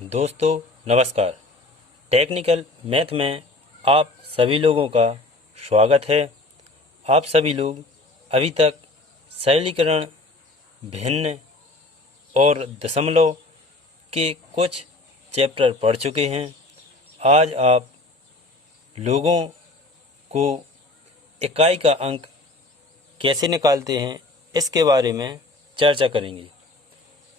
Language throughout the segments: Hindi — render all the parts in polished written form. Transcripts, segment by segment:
दोस्तों नमस्कार। टेक्निकल मैथ में आप सभी लोगों का स्वागत है। आप सभी लोग अभी तक सरलीकरण, भिन्न और दशमलव के कुछ चैप्टर पढ़ चुके हैं। आज आप लोगों को इकाई का अंक कैसे निकालते हैं इसके बारे में चर्चा करेंगे।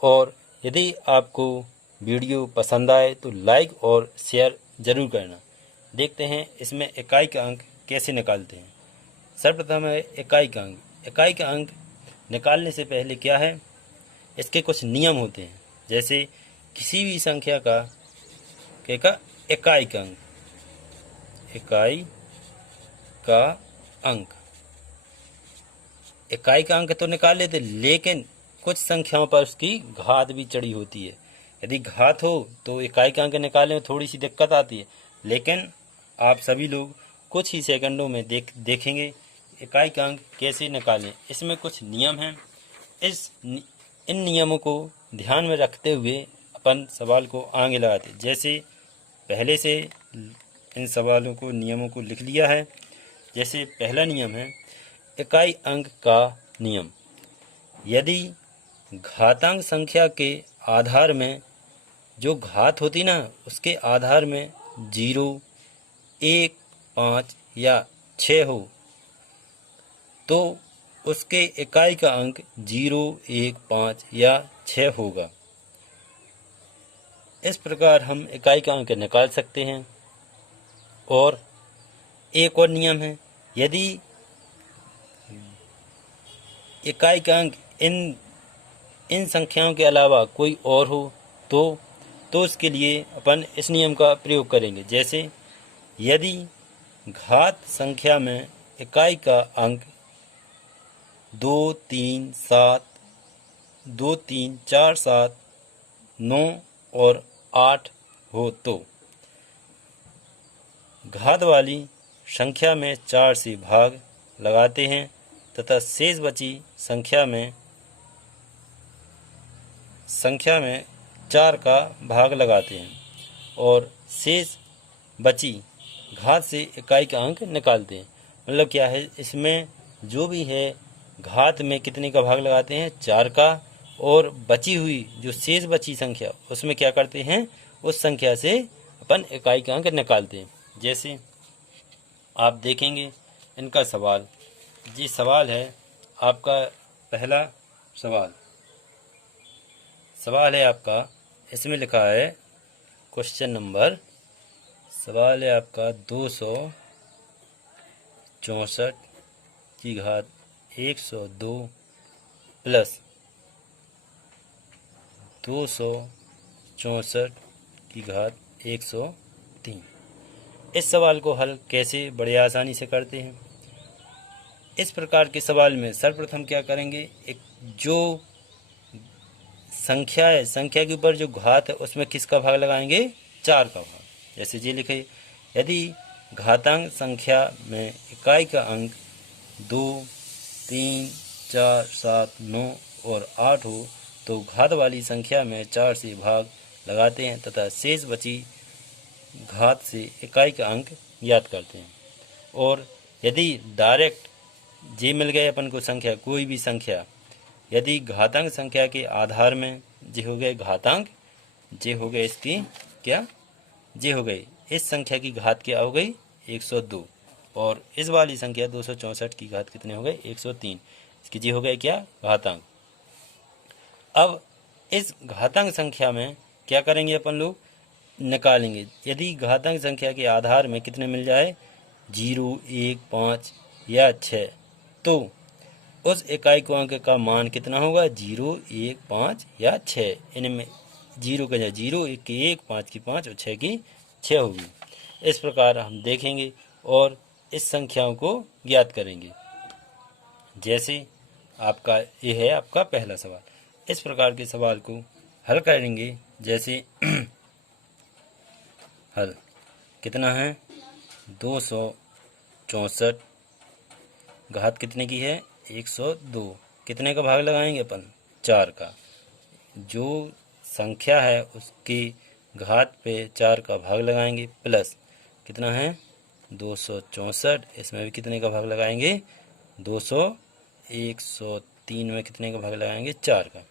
और यदि आपको वीडियो पसंद आए तो लाइक और शेयर ज़रूर करना। देखते हैं इसमें इकाई का अंक कैसे निकालते हैं। सर्वप्रथम है इकाई का अंक। इकाई का अंक निकालने से पहले क्या है, इसके कुछ नियम होते हैं। जैसे किसी भी संख्या का इकाई का अंक, इकाई का अंक, इकाई का अंक तो निकाल लेते, लेकिन कुछ संख्याओं पर उसकी घात भी चढ़ी होती है। यदि घात हो तो इकाई का अंक निकालने में थोड़ी सी दिक्कत आती है, लेकिन आप सभी लोग कुछ ही सेकंडों में देखेंगे इकाई का अंक कैसे निकालें। इसमें कुछ नियम हैं। इन नियमों को ध्यान में रखते हुए अपन सवाल को आगे लगाते। जैसे पहले से इन सवालों को, नियमों को लिख लिया है। जैसे पहला नियम है इकाई अंक का नियम। यदि घातांक संख्या के आधार में जो घात होती ना, उसके आधार में 0, 1, 5 या 6 हो तो उसके इकाई का अंक 0, 1, 5 या 6 होगा। इस प्रकार हम इकाई का अंक निकाल सकते हैं। और एक और नियम है, यदि इकाई का अंक इन संख्याओं के अलावा कोई और हो तो उसके लिए अपन इस नियम का प्रयोग करेंगे। जैसे यदि घात संख्या में इकाई का अंक 2, 3, 7, 2, 3, 4, 7, 9 और 8 हो तो घात वाली संख्या में 4 से भाग लगाते हैं तथा शेष बची संख्या में 4 का भाग लगाते हैं और शेष बची घात से इकाई का अंक निकालते हैं। मतलब क्या है, इसमें जो भी है घात में कितने का भाग लगाते हैं, 4 का, और बची हुई जो शेष बची संख्या उसमें क्या करते हैं, उस संख्या से अपन इकाई का अंक निकालते हैं। जैसे आप देखेंगे इनका सवाल, जी सवाल है आपका पहला सवाल है आपका, इसमें लिखा है क्वेश्चन नंबर, सवाल है आपका 264 की घात 102 प्लस 264 की घात 103। इस सवाल को हल कैसे बड़े आसानी से करते हैं। इस प्रकार के सवाल में सर्वप्रथम क्या करेंगे, एक जो संख्या है, संख्या के ऊपर जो घात है उसमें किसका भाग लगाएंगे, 4 का भाग। जैसे जी लिखे, यदि घातांक संख्या में इकाई का अंक 2, 3, 4, 7, 9 और 8 हो तो घात वाली संख्या में 4 से भाग लगाते हैं तथा शेष बची घात से इकाई का अंक याद करते हैं। और यदि डायरेक्ट जे मिल गए अपन को संख्या, कोई भी संख्या, यदि घातांक संख्या के आधार में जे हो गए घातांक, जे हो गए इसकी क्या, जे हो गए इस संख्या की घात क्या हो गई, 102, और इस वाली संख्या 264 की घात कितने हो गए, 103। इसकी जे हो गए क्या, घातांक। अब इस घातांक संख्या में क्या करेंगे अपन लोग, निकालेंगे। यदि घातांक संख्या के आधार में कितने मिल जाए, 0, 1, 5 या 6, तो उस इकाई को अंक का मान कितना होगा, 0, 1, 5 या 6। इनमें 0 का 0, 1 की 1, 5 की 5 और 6 की 6 होगी। इस प्रकार हम देखेंगे और इस संख्याओं को ज्ञात करेंगे। जैसे आपका ये है आपका पहला सवाल। इस प्रकार के सवाल को हल करेंगे। जैसे हल कितना है, 264 घात कितने की है, 102, कितने का भाग लगाएंगे अपन, 4 का। जो संख्या है उसके घात पे 4 का भाग लगाएंगे प्लस कितना है 264, इसमें भी कितने का भाग लगाएंगे 200, 103 में कितने का भाग लगाएंगे 4 का।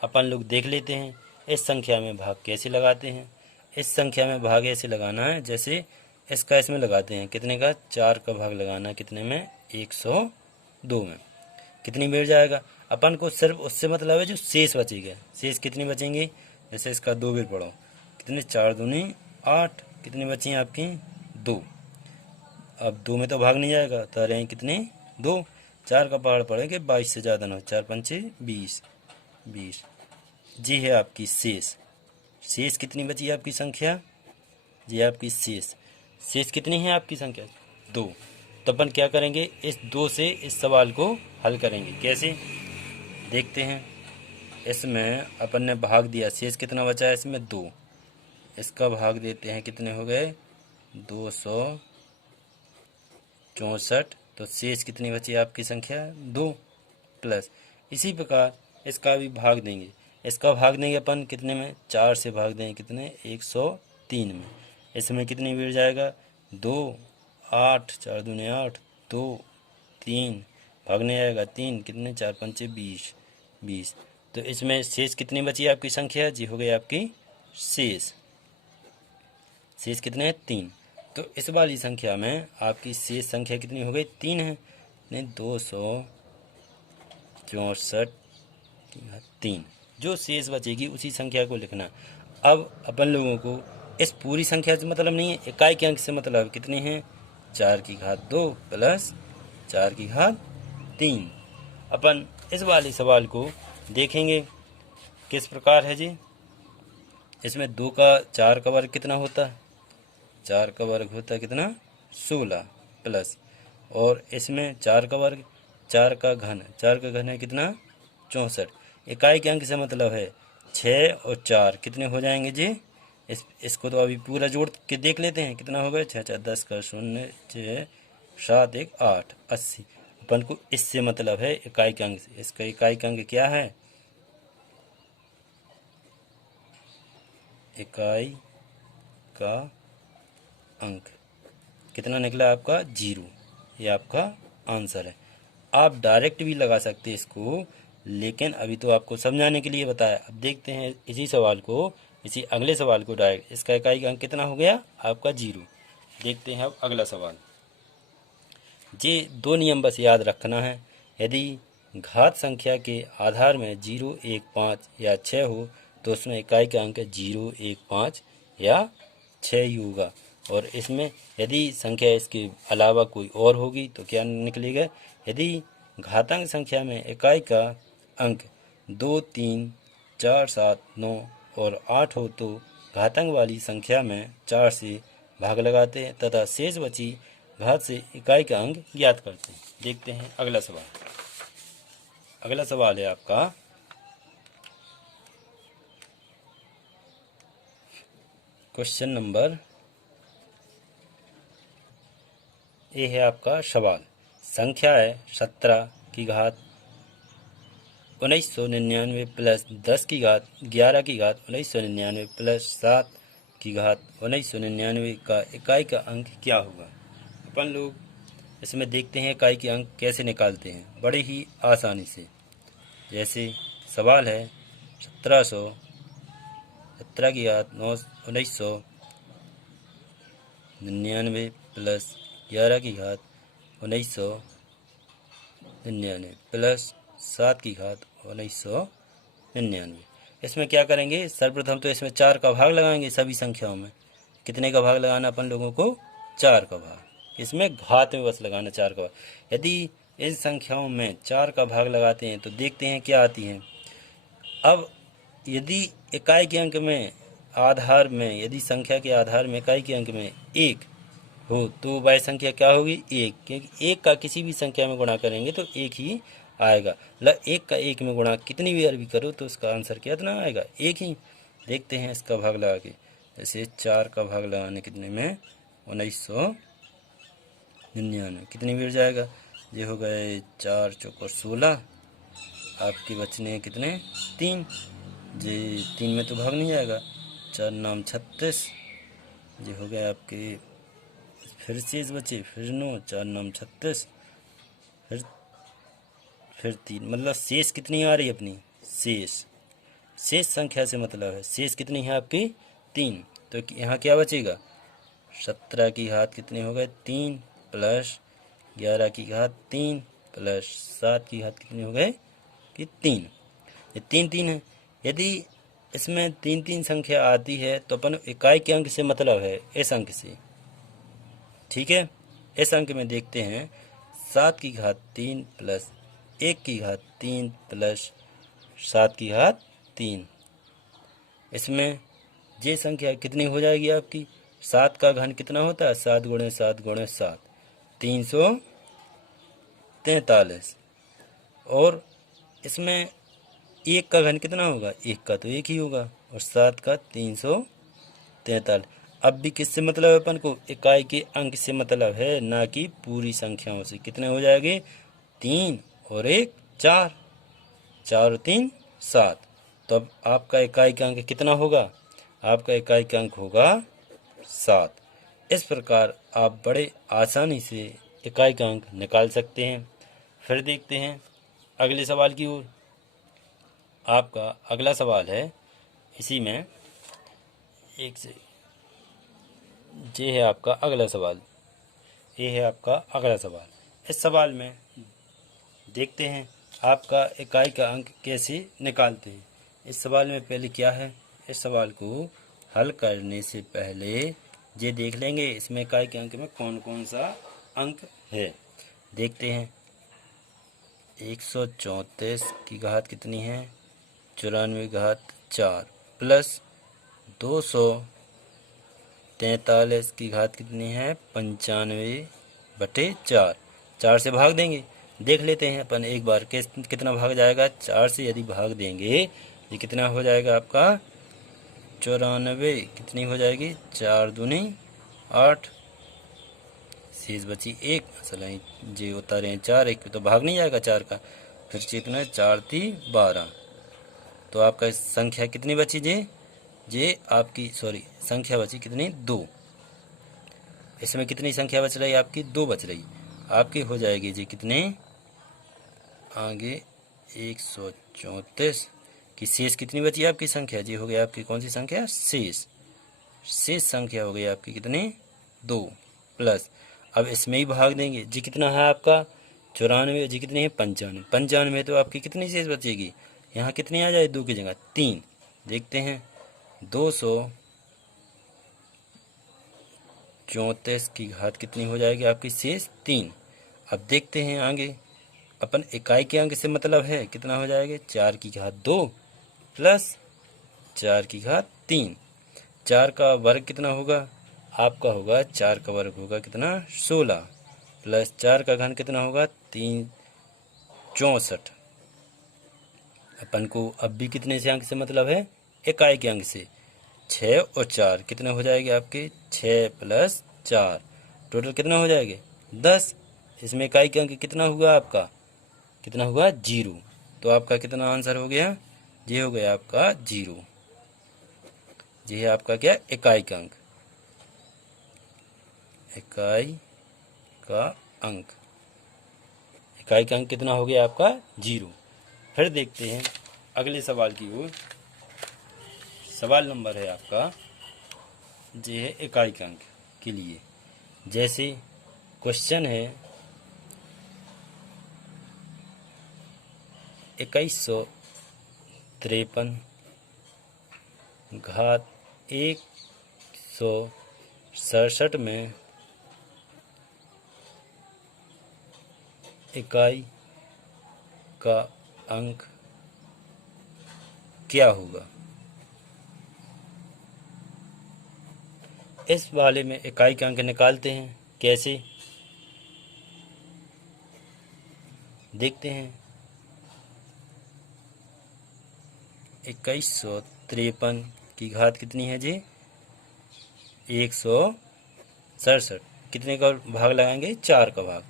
अपन लोग देख लेते हैं इस संख्या में भाग कैसे लगाते हैं। इस संख्या में भाग ऐसे लगाना है जैसे इसका इसमें लगाते हैं, कितने का 4 का भाग लगाना है कितने में 102 में। कितनी बैठ जाएगा, अपन को सिर्फ उससे मतलब है जो शेष बचेगा, शेष कितनी बचेंगे, जैसे इसका 2 बेर पढ़ो, कितने 4 दूनी 8, कितनी बची हैं आपकी 2। अब 2 में तो भाग नहीं जाएगा तो रहे कितने 2, 4 का पहाड़ पड़ेंगे 22 से ज़्यादा ना, 4 पंचे 20, 20 जी है आपकी शेष। शेष कितनी बची है आपकी संख्या, जी आपकी शेष। शेष कितनी है आपकी संख्या 2। तो अपन क्या करेंगे, इस 2 से इस सवाल को हल करेंगे। कैसे देखते हैं। इसमें अपन ने भाग दिया, शेष कितना बचा है इसमें 2, इसका भाग देते हैं, कितने हो गए 264, तो शेष कितनी बची आपकी संख्या 2 प्लस। इसी प्रकार इसका भी भाग देंगे, इसका भाग देंगे अपन कितने में 4 से भाग देंगे कितने 103 में। इसमें कितनी बैठ जाएगा 2, 8, 4 दूने 8, 2, 3 भागने आएगा 3, कितने 4 पंचे 20, 20। तो इसमें शेष कितनी बची आपकी संख्या, जी हो गई आपकी शेष। शेष कितने हैं 3। तो इस वाली संख्या में आपकी शेष संख्या कितनी हो गई 3 है, 264 3। जो शेष बचेगी उसी संख्या को लिखना। अब अपन लोगों को इस पूरी संख्या से मतलब नहीं है, इकाई के अंक से मतलब कितने हैं 4 की घात 2 प्लस 4 की घात 3। अपन इस वाले सवाल को देखेंगे किस प्रकार है जी। इसमें 2 का 4 का वर्ग कितना होता है, 4 का वर्ग होता है कितना 16 प्लस, और इसमें 4 का वर्ग 4 का घन, 4 का घन है कितना 64। इकाई के अंक से मतलब है 6 और 4 कितने हो जाएंगे जी। इसको तो अभी पूरा जोड़ के देख लेते हैं, कितना हो गया 6 4 10 का 0 6 7 1 8 80। अपन को इससे मतलब है इकाई के अंक से। इसका इकाई का अंक क्या है, इकाई का अंक कितना निकला आपका 0, ये आपका आंसर है। आप डायरेक्ट भी लगा सकते हैं इसको, लेकिन अभी तो आपको समझाने के लिए बताया। अब देखते हैं इसी सवाल को, इसी अगले सवाल को डायरेक्ट। इसका इकाई का अंक कितना हो गया आपका 0। देखते हैं अब अगला सवाल। ये 2 नियम बस याद रखना है। यदि घात संख्या के आधार में 0 1 5 या 6 हो तो उसमें इकाई का अंक 0 1 5 या 6 ही होगा। और इसमें यदि संख्या इसके अलावा कोई और होगी तो क्या निकलेगा, यदि घातांक संख्या में इकाई का अंक 2 3 4 7 9 और 8 हो तो घातांक वाली संख्या में 4 से भाग लगाते हैं तथा शेष बची घात से इकाई का अंक ज्ञात करते हैं। देखते हैं अगला सवाल। अगला सवाल है आपका क्वेश्चन नंबर, ये है आपका सवाल। संख्या है 17 की घात 1999 प्लस 10 की घात 11 की घात 1999 प्लस 7 की घात 1999 का इकाई का अंक क्या होगा। अपन लोग इसमें देखते हैं इकाई के अंक कैसे निकालते हैं, बड़े ही आसानी से। जैसे सवाल है 17 की घात 1999 प्लस 11 की घात 1999 प्लस 7 की घात 1999। इसमें क्या करेंगे, सर्वप्रथम तो इसमें 4 का भाग लगाएंगे। सभी संख्याओं में कितने का भाग लगाना अपन लोगों को 4 का भाग। इसमें घात में बस लगाना 4 का भाग। यदि इन संख्याओं में 4 का भाग लगाते हैं तो देखते हैं क्या आती है। अब यदि इकाई के अंक में आधार में, यदि संख्या के आधार में इकाई के अंक में 1 हो तो वह संख्या क्या होगी 1, क्योंकि 1 का किसी भी संख्या में गुणा करेंगे तो 1 ही आएगा। मतलब 1 का 1 में गुणा कितनी बार भी करो तो उसका आंसर कितना आएगा 1 ही। देखते हैं इसका भाग लगा के। जैसे 4 का भाग लगाने कितने में 1999, कितनी बार जाएगा, ये हो गए 4 चौको 16, आपके बचने कितने 3, जी 3 में तो भाग नहीं जाएगा। 4 नाम 36, ये हो गया आपके। फिर शेष बचे, फिर 9, 4 नाम 36, फिर 3, मतलब शेष कितनी आ रही है अपनी? शेष संख्या से मतलब है, शेष कितनी है आपकी? 3। तो यहाँ क्या बचेगा? 17 की घात कितने हो गए? 3 प्लस 11 की घात 3 प्लस 7 की घात कितने हो गए? कि 3। ये 3 3 है। यदि इसमें 3 3 संख्या आती है तो अपन इकाई के अंक से मतलब है, इस अंक से। ठीक है, इस अंक में देखते हैं 7 की घात 3 प्लस 1 की घात 3 प्लस 7 की घात 3। इसमें ये संख्या कितनी हो जाएगी आपकी? 7 का घन कितना होता है? 7 गुणे 7 गुणे 7, 343। और इसमें 1 का घन कितना होगा? 1 का तो 1 ही होगा, और 7 का 343। अब भी किससे मतलब है अपन को? इकाई के अंक से मतलब है, ना कि पूरी संख्याओं से। कितने हो जाएंगे? 3 और 1 4, 4 और 3 7। तो अब आपका इकाई का अंक कितना होगा? आपका इकाई का अंक होगा 7। इस प्रकार आप बड़े आसानी से इकाई का अंक निकाल सकते हैं। फिर देखते हैं अगले सवाल की ओर। आपका अगला सवाल है, इसी में एक से ये है आपका अगला सवाल। ये है आपका अगला सवाल। इस सवाल में देखते हैं आपका इकाई का अंक कैसे निकालते हैं। इस सवाल में पहले क्या है, इस सवाल को हल करने से पहले ये देख लेंगे इसमें इकाई के अंक में कौन कौन सा अंक है। देखते हैं 134 की घात कितनी है? 94 घात 4 प्लस 243 की घात कितनी है? 95/4। 4 से भाग देंगे, देख लेते हैं अपन एक बार कितना भाग जाएगा। 4 से यदि भाग देंगे ये कितना हो जाएगा आपका? 94। कितनी हो जाएगी? 4 दूनी 8, शेष बची 1। असल जे उतारे हैं 4, 1 तो भाग नहीं जाएगा 4 का। फिर से कितना है? 4 3 12। तो आपका संख्या कितनी बची? जे आपकी संख्या बची कितनी? 2। इसमें कितनी संख्या बच रही? आपकी 2 बच रही। आपकी हो जाएगी जी कितने आगे? 134 की शेष कितनी बची आपकी संख्या? जी हो गई आपकी कौन सी संख्या? शेष संख्या हो गई आपकी कितनी? 2 प्लस। अब इसमें ही भाग देंगे जी कितना है आपका? 94। जी कितनी है? 95। 95 तो आपकी कितनी शेष बचेगी? यहाँ कितनी आ जाए? 2 की जगह 3। देखते हैं 234 की घात कितनी हो जाएगी आपकी? शेष 3। अब देखते हैं आगे, अपन इकाई के अंक से मतलब है कितना हो जाएगा? 4 की घात 2 प्लस 4 की घात 3। 4 का वर्ग कितना होगा? आपका होगा 4 का वर्ग होगा कितना? 16 प्लस 4 का घन कितना होगा? 3 64। अपन को अब भी कितने से अंक से मतलब है? इकाई के अंक से। 6 और 4 कितने हो जाएंगे आपके? 6 प्लस 4 टोटल कितना हो जाएगा? 10। इसमें इकाई के अंक कितना हुआ आपका? कितना हुआ? 0। तो आपका कितना आंसर हो गया? ये हो गया आपका 0। ये है आपका क्या? इकाई का अंक। इकाई का अंक। इकाई का अंक कितना हो गया आपका? 0। फिर देखते हैं अगले सवाल की ओर। सवाल नंबर है आपका, ये है इकाई का अंक के लिए। जैसे क्वेश्चन है 2153 घात 167 में इकाई का अंक क्या होगा? इस वाले में इकाई का अंक निकालते हैं। कैसे? देखते हैं 2153 की घात कितनी है जी? 167। कितने का भाग लगाएंगे? 4 का भाग।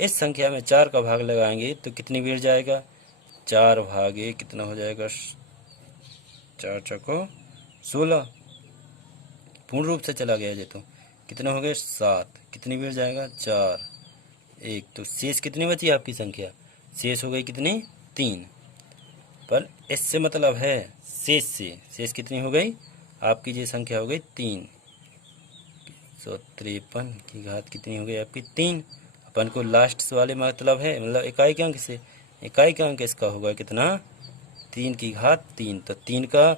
इस संख्या में 4 का भाग लगाएंगे तो कितनी बेर जाएगा? 4 भागे कितना हो जाएगा? 4 चौको 16 पूर्ण रूप से चला गया ये तो कितने हो गए 7, कितनी बार जाएगा 4, 1, तो शेष कितनी बची आपकी संख्या, शेष हो गई कितनी 3। पर इससे मतलब है शेष से, शेष कितनी हो गई आपकी ये संख्या हो गई 3, 153 की घात कितनी हो गई आपकी 3। अपन को लास्ट वाले मतलब है मतलब इकाई के अंक से, इकाई का अंक इसका होगा कितना 3 की घात 3, तो 3 का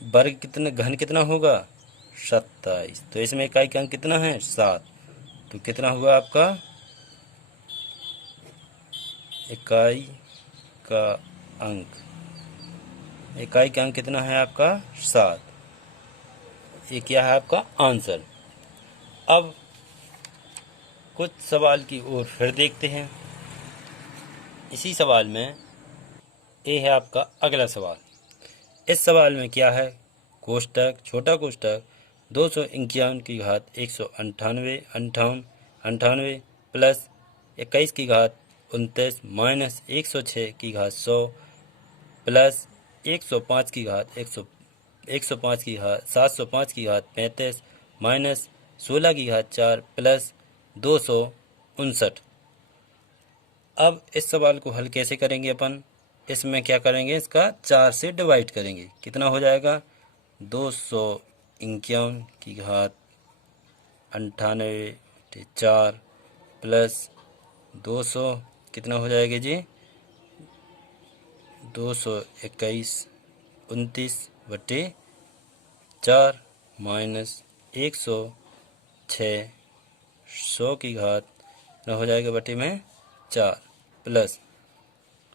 वर्ग कितना घन कितना होगा 27, तो इसमें इकाई का अंक कितना है 7, तो कितना हुआ आपका इकाई का अंक, इकाई का अंक कितना है आपका 7। ये क्या है आपका आंसर। अब कुछ सवाल की ओर फिर देखते हैं। इसी सवाल में ये है आपका अगला सवाल। इस सवाल में क्या है, कोष्टक छोटा कोष्टक 251 की घात 198 प्लस 21 की घात 29 माइनस 106 की घात 100 प्लस 105 की घात 105 की घात 705 की घात 35 माइनस 16 की घात 4 प्लस 259। अब इस सवाल को हल कैसे करेंगे अपन, इसमें क्या करेंगे, इसका 4 से डिवाइड करेंगे, कितना हो जाएगा 251 की घात 98/4 प्लस 200 कितना हो जाएगा जी 221/29 माइनस 106 100 की घात न हो जाएगा बटे में 4 प्लस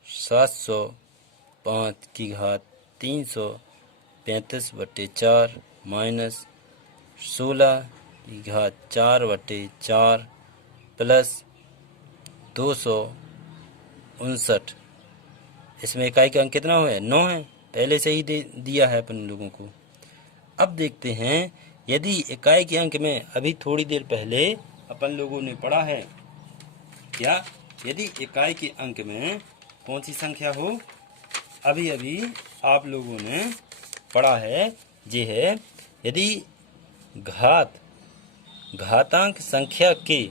705 की घात 335/4 माइनस 16 की घात 4/4 प्लस 259। इसमें इकाई का अंक कितना है 9 है, पहले से ही दिया है अपन लोगों को। अब देखते हैं यदि इकाई के अंक में अभी थोड़ी देर पहले अपन लोगों ने पढ़ा है क्या, यदि इकाई के अंक में कौन सी संख्या हो, अभी अभी आप लोगों ने पढ़ा है ये है यदि घातांक संख्या के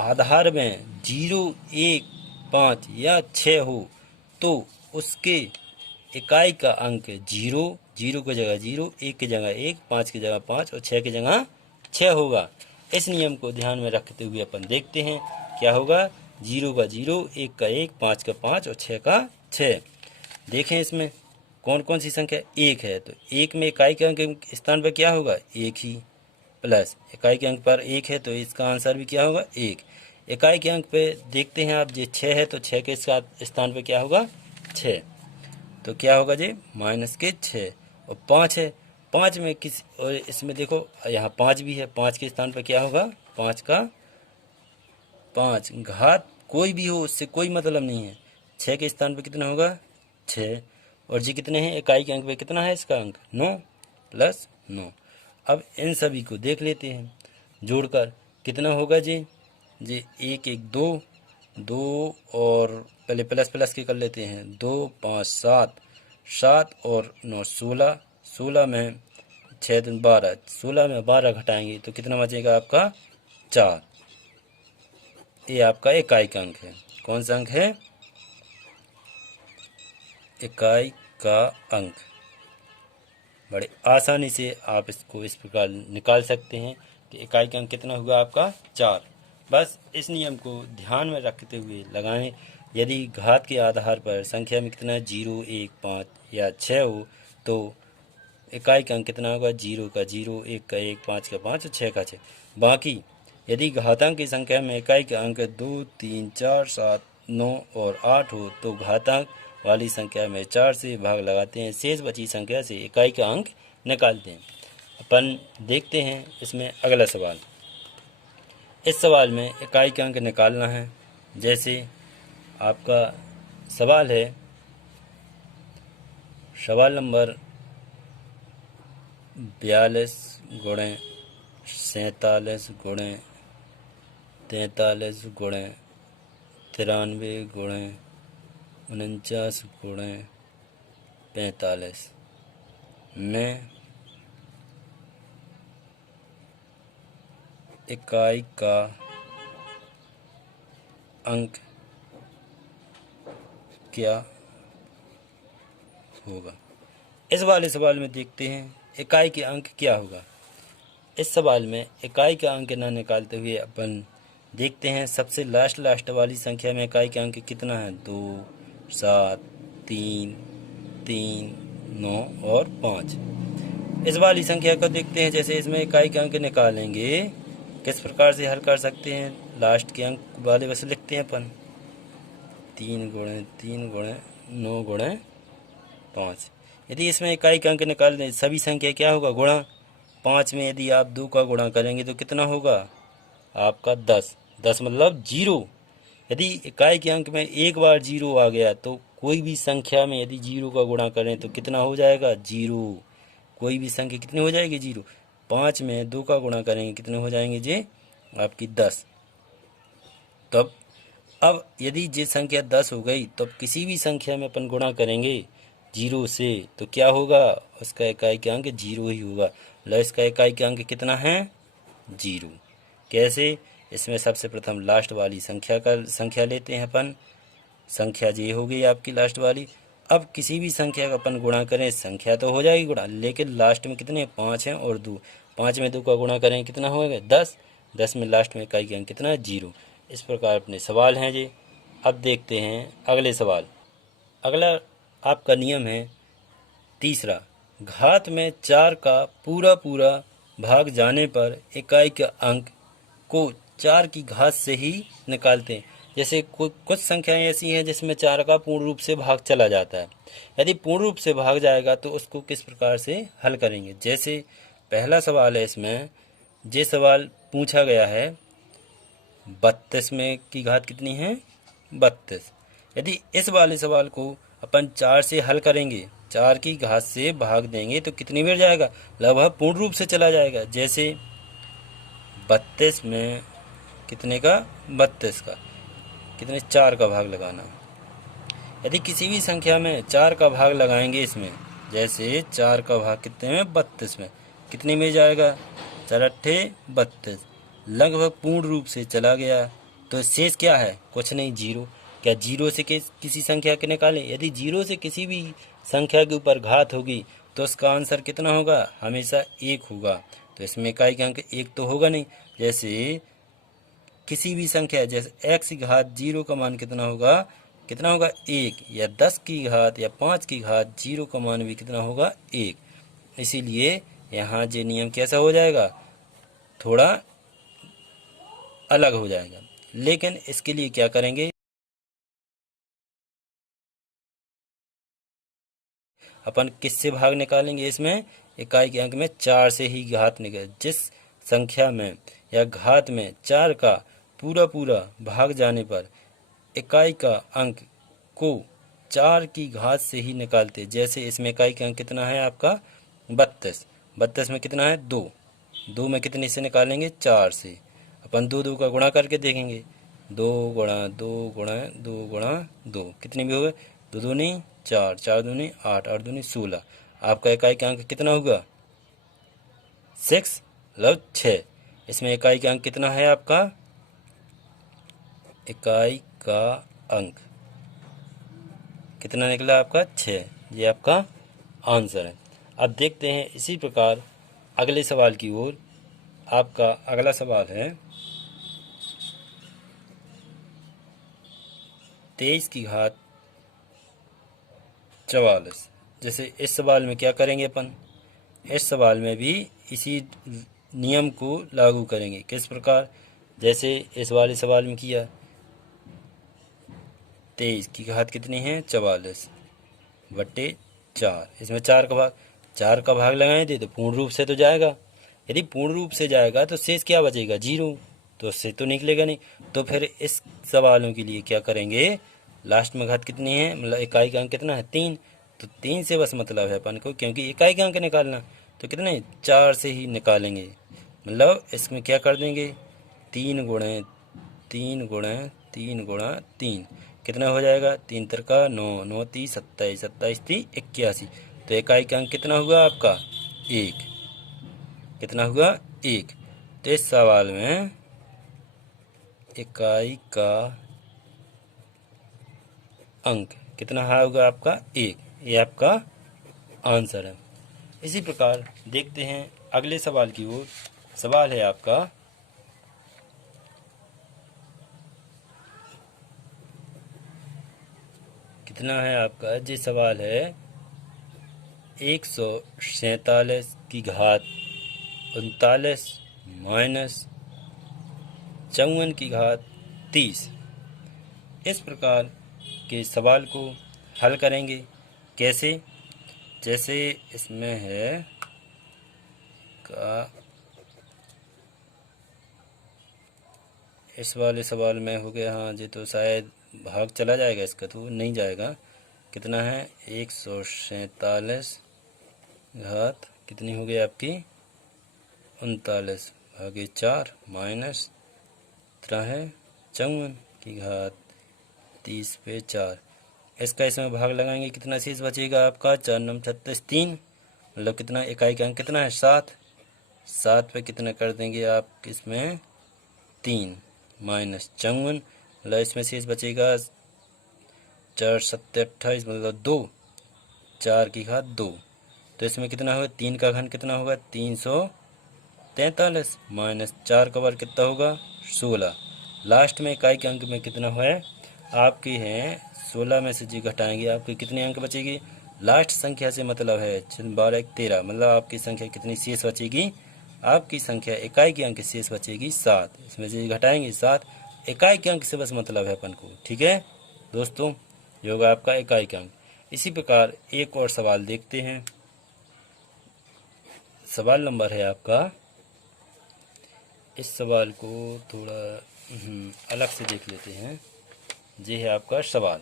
आधार में 0, 1, 5 या 6 हो तो उसके इकाई का अंक 0, 0 की जगह 0, 1 की जगह 1, 5 की जगह 5 और 6 की जगह 6 होगा। इस नियम को ध्यान में रखते हुए अपन देखते हैं क्या होगा, 0 का 0, 1 का 1, 5 का 5 और 6 का 6। देखें इसमें कौन कौन सी संख्या 1 है, तो 1 में इकाई के अंक स्थान पर क्या होगा 1 ही, प्लस इकाई के अंक पर 1 है तो इसका आंसर भी क्या होगा 1। इकाई के अंक पे देखते हैं आप जी 6 है तो 6 के स्थान पे क्या होगा 6, तो क्या होगा जी माइनस के 6। और 5 है, 5 में किस, और इसमें देखो यहाँ 5 भी है, 5 के स्थान पर क्या होगा 5 का 5, घात कोई भी हो उससे कोई मतलब नहीं है। 6 के स्थान पर कितना होगा 6, और जी कितने हैं इकाई के अंक पे कितना है इसका अंक 9 प्लस 9। अब इन सभी को देख लेते हैं जोड़कर कितना होगा जी 1 1 2 2 और पहले प्लस प्लस के कर लेते हैं 2 5 7 7 और 9 16, 16 में 6 दिन 12, 16 में 12 घटाएंगे तो कितना बचेगा आपका 4। ये आपका इकाई का अंक है। कौन सा अंक है, इकाई का अंक। बड़े आसानी से आप इसको इस प्रकार निकाल सकते हैं कि इकाई का अंक कितना हुआ आपका 4। बस इस नियम को ध्यान में रखते हुए लगाएं। यदि घात के आधार पर संख्या में कितना 0, 1, 5 या 6 हो तो इकाई का अंक कितना होगा 0 का 0, 1 का 1, 5 का 5 और 6 का 6। बाकी यदि घातांक की संख्या में इकाई का अंक 2, 3, 4, 7, 9 और 8 हो तो घातांक वाली संख्या में 4 से भाग लगाते हैं, शेष बची संख्या से इकाई का अंक निकालते हैं। अपन देखते हैं इसमें अगला सवाल। इस सवाल में इकाई का अंक निकालना है। जैसे आपका सवाल है सवाल नंबर 42 गुणे 47 गुणे 43 गुणे 93 गुणे 49 गुणे 45 में इकाई का अंक क्या होगा। इस वाले सवाल में देखते हैं इकाई के अंक क्या होगा। इस सवाल में इकाई का अंक ना निकालते हुए अपन देखते हैं सबसे लास्ट वाली संख्या में इकाई का अंक कितना है। 2, 7, 3, 3, 9 और 5। इस वाली संख्या को देखते हैं। जैसे इसमें इकाई के अंक निकालेंगे किस प्रकार से हल कर सकते हैं। लास्ट के अंक वाले बस लिखते हैं अपन 3 गुणे 3 गुणे 9 गुणे 5। यदि इसमें इकाई का अंक निकाल दें सभी संख्या क्या होगा गुणा। 5 में यदि आप 2 का गुणा करेंगे तो कितना होगा आपका 10। 10 मतलब 0। यदि इकाई के अंक में एक बार 0 आ गया तो कोई भी संख्या में यदि 0 का गुणा करें तो कितना हो जाएगा 0। कोई भी संख्या कितनी हो जाएगी 0। 5 में 2 का गुणा करेंगे कितने हो जाएंगे जी आपकी 10। तब अब यदि ये संख्या 10 हो गई तो अब किसी भी संख्या में अपन गुणा करेंगे 0 से तो क्या होगा उसका इकाई का अंक 0 ही होगा। लो इसका इकाई का अंक कितना है 0। कैसे। इसमें सबसे प्रथम लास्ट वाली संख्या लेते हैं अपन। संख्या ये हो गई आपकी लास्ट वाली। अब किसी भी संख्या का अपन गुणा करें संख्या तो हो जाएगी गुणा, लेकिन लास्ट में कितने 5 हैं और 2। 5 में 2 का गुणा करें कितना होगा 10। 10 में लास्ट में इकाई का अंक कितना है 0। इस प्रकार अपने सवाल हैं जी। अब देखते हैं अगले सवाल। अगला आपका नियम है तीसरा। घात में 4 का पूरा भाग जाने पर इकाई का अंक को 4 की घात से ही निकालते हैं। जैसे कुछ संख्याएं ऐसी हैं जिसमें 4 का पूर्ण रूप से भाग चला जाता है। यदि पूर्ण रूप से भाग जाएगा तो उसको किस प्रकार से हल करेंगे। जैसे पहला सवाल है इसमें ये सवाल पूछा गया है 32 में की घात कितनी है 32। यदि इस वाले सवाल को अपन 4 से हल करेंगे 4 की घात से भाग देंगे तो कितनी बार जाएगा लगभग पूर्ण रूप से चला जाएगा। जैसे 32 में कितने का 32 का कितने 4 का भाग लगाना। यदि किसी भी संख्या में 4 का भाग लगाएंगे इसमें जैसे 4 का भाग कितने में 32 में कितने में जाएगा 4 अट्ठे 32 लगभग पूर्ण रूप से चला गया। तो शेष क्या है कुछ नहीं 0। क्या 0 से किसी संख्या के निकालें। यदि 0 से किसी भी संख्या के ऊपर घात होगी तो उसका आंसर कितना होगा हमेशा 1 होगा। तो इसमें इकाई का अंक 1 तो होगा नहीं। जैसे किसी भी संख्या जैसे x की घात 0 का मान कितना होगा 1 या 10 की घात या 5 की घात 0 का मान भी कितना होगा 1। इसीलिए यहाँ ये नियम कैसा हो जाएगा थोड़ा अलग हो जाएगा। लेकिन इसके लिए क्या करेंगे अपन किससे भाग निकालेंगे। इसमें इकाई के अंक में 4 से ही घात निकाल। जिस संख्या में या घात में 4 का पूरा भाग जाने पर इकाई का अंक को 4 की घात से ही निकालते। जैसे इसमें इकाई का अंक कितना है आपका 32। 32 में कितना है 2। 2 में कितने से निकालेंगे 4 से। अपन 2 का गुणा करके देखेंगे 2 गुणा 2 गुणा 2 गुणा 2 कितने भी हो गए 2 दूनी 4 4 दूनी 8 8 दूनी 16। आपका इकाई का अंक कितना होगा 6 मतलब 6। इसमें इकाई का अंक कितना है आपका इकाई का अंक कितना निकला आपका 6। ये आपका आंसर है। अब देखते हैं इसी प्रकार अगले सवाल की ओर। आपका अगला सवाल है 23 की घात 44। जैसे इस सवाल में क्या करेंगे अपन इस सवाल में भी इसी नियम को लागू करेंगे। किस प्रकार जैसे इस वाले सवाल में किया 23 की घात कितनी है 44 बट्टे 4। इसमें 4 का भाग लगाएंगे तो पूर्ण रूप से तो जाएगा। यदि पूर्ण रूप से जाएगा तो शेष क्या बचेगा 0। तो उससे तो निकलेगा नहीं। तो फिर इस सवालों के लिए क्या करेंगे लास्ट में घात कितनी है मतलब इकाई का अंक कितना है 3। तो 3 से बस मतलब है अपन को क्योंकि इकाई का अंक निकालना तो कितने 4 से ही निकालेंगे। मतलब इसमें क्या कर देंगे 3 गुणे 3 गुणे 3 गुणा 3 कितना हो जाएगा 3 तिरका 9 9 30 27 27 30 81। तो इकाई का अंक कितना हुआ आपका 1। कितना हुआ 1। तो इस सवाल में इकाई का अंक कितना होगा आपका 1। ये आपका आंसर है। इसी प्रकार देखते हैं अगले सवाल की ओर। सवाल है आपका कितना है आपका, जी सवाल है 147 की घात 39 माइनस 54 की घात 30। इस प्रकार के सवाल को हल करेंगे। कैसे? जैसे इसमें है का इस वाले सवाल में हो गया, हाँ जी, तो शायद भाग चला जाएगा, इसका तो नहीं जाएगा। कितना है 147 घात कितनी हो गई आपकी 39 भागे 4 माइनस कितना है 54 की घात 30 पे 4। इसका इसमें भाग लगाएंगे, कितना शेष बचेगा आपका 4 9 36 3, मतलब कितना इकाई का अंक कितना है 7। 7 पे कितना कर देंगे आप इसमें 3 माइनस 54, मतलब इसमें शेष बचेगा 4 7 28, मतलब 2 4 की घात 2। तो इसमें कितना होगा 3 का घन कितना होगा 343 माइनस 4 का वर्ग कितना होगा 16। लास्ट में इकाई के अंक में कितना है आपकी है 16 में से जी घटाएंगे आपकी कितने अंक बचेगी। लास्ट संख्या से मतलब है 12 1 13, मतलब आपकी संख्या कितनी शेष बचेगी, आपकी संख्या इकाई के अंक शेष बचेगी 7। इसमें से घटाएंगे 7, इकाई के अंक से बस मतलब है अपन को। ठीक है दोस्तों, ये होगा आपका इकाई का अंक। इसी प्रकार एक और सवाल देखते हैं। सवाल नंबर है आपका, इस सवाल को थोड़ा अलग से देख लेते हैं। ये है आपका सवाल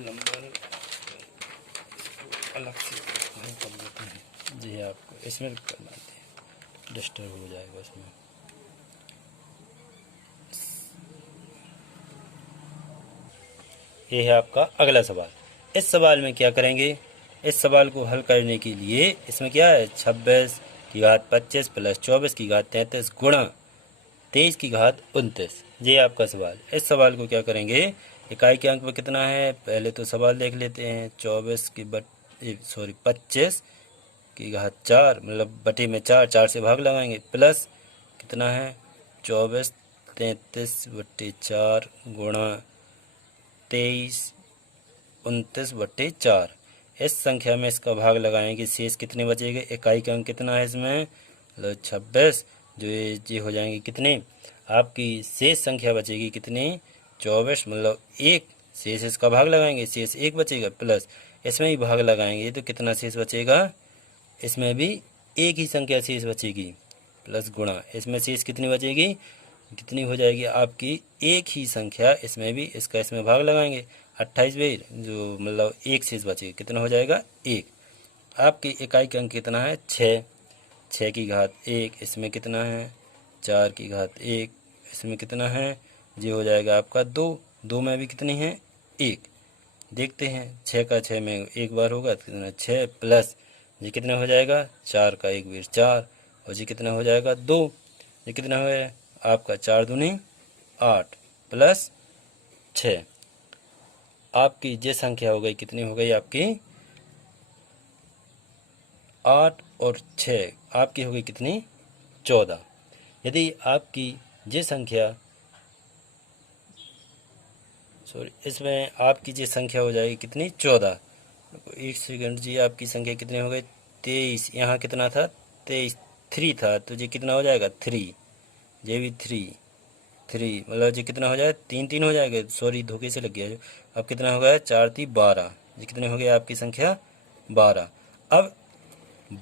नंबर अलग से कर लेते हैं। जी है आपको इसमें करना है, डिस्टर्ब हो जाएगा इसमें। ये है आपका अगला सवाल। इस सवाल में क्या करेंगे, इस सवाल को हल करने के लिए इसमें क्या है 26 की घात 25 प्लस 24 की घात 33 गुणा 23 की घात 29। ये आपका सवाल। इस सवाल को क्या करेंगे, इकाई के अंक में कितना है पहले तो सवाल देख लेते हैं। 25 की घात 4, मतलब बटे में 4, 4 से भाग लगाएंगे, प्लस कितना है 24 33 बटे 4 गुणा 23 29 बटे 4। इस संख्या में इसका भाग लगाएंगे, शेष कितने बचेंगे, इकाई का अंक कितना है इसमें 26, जो ये हो जाएंगे कितने आपकी शेष संख्या बचेगी कितनी 24, मतलब 1। शेष इसका भाग लगाएंगे, शेष 1 बचेगा, प्लस इसमें भी भाग लगाएंगे तो कितना शेष बचेगा, इसमें भी एक ही संख्या शेष बचेगी, प्लस गुणा इसमें शेष कितनी बचेगी, कितनी हो जाएगी आपकी एक ही संख्या, इसमें भी इसका इसमें भाग लगाएंगे 28 बेर, जो मतलब एक शेष बचेगा, कितना हो जाएगा 1। आपकी इकाई का अंक कितना है 6, 6 की घात 1, इसमें कितना है 4 की घात 1, इसमें कितना है ये हो जाएगा आपका 2, 2 में भी कितनी है 1। देखते हैं 6 का 6 में एक बार होगा तो कितना 6, प्लस ये कितना हो जाएगा 4 का 1 बेर 4, और ये कितना हो जाएगा 2, ये कितना है आपका 4 दूनी 8 प्लस 6। आपकी ये संख्या हो गई, कितनी हो गई आपकी 8 और 6, आपकी हो गई कितनी 14। यदि आपकी ये संख्या इसमें आपकी ये संख्या हो जाएगी कितनी 14। एक सेकंड जी, आपकी संख्या कितनी हो गई 23, यहाँ कितना था 23 3 था, तो ये कितना हो जाएगा 3, ये भी 3 मतलब ये कितना हो जाएगा 3 3 हो जाएगा, सॉरी धोखे से लग गया। अब कितना हो गया 4 3 12, ये कितने हो गए आपकी संख्या 12। अब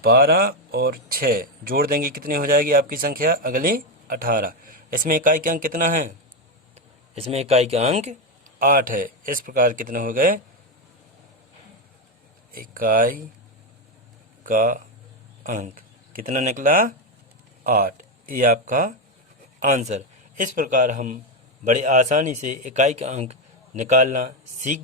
12 और 6 जोड़ देंगे, कितनी हो जाएगी आपकी संख्या अगली 18। इसमें इकाई का अंक कितना है, इसमें इकाई का अंक 8 है। इस प्रकार कितने हो गए इकाई का अंक कितना निकला 8, ये आपका आंसर। इस प्रकार हम बड़ी आसानी से इकाई का अंक निकालना सीख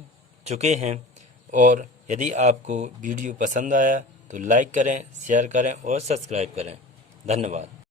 चुके हैं। और यदि आपको वीडियो पसंद आया तो लाइक करें, शेयर करें और सब्सक्राइब करें। धन्यवाद।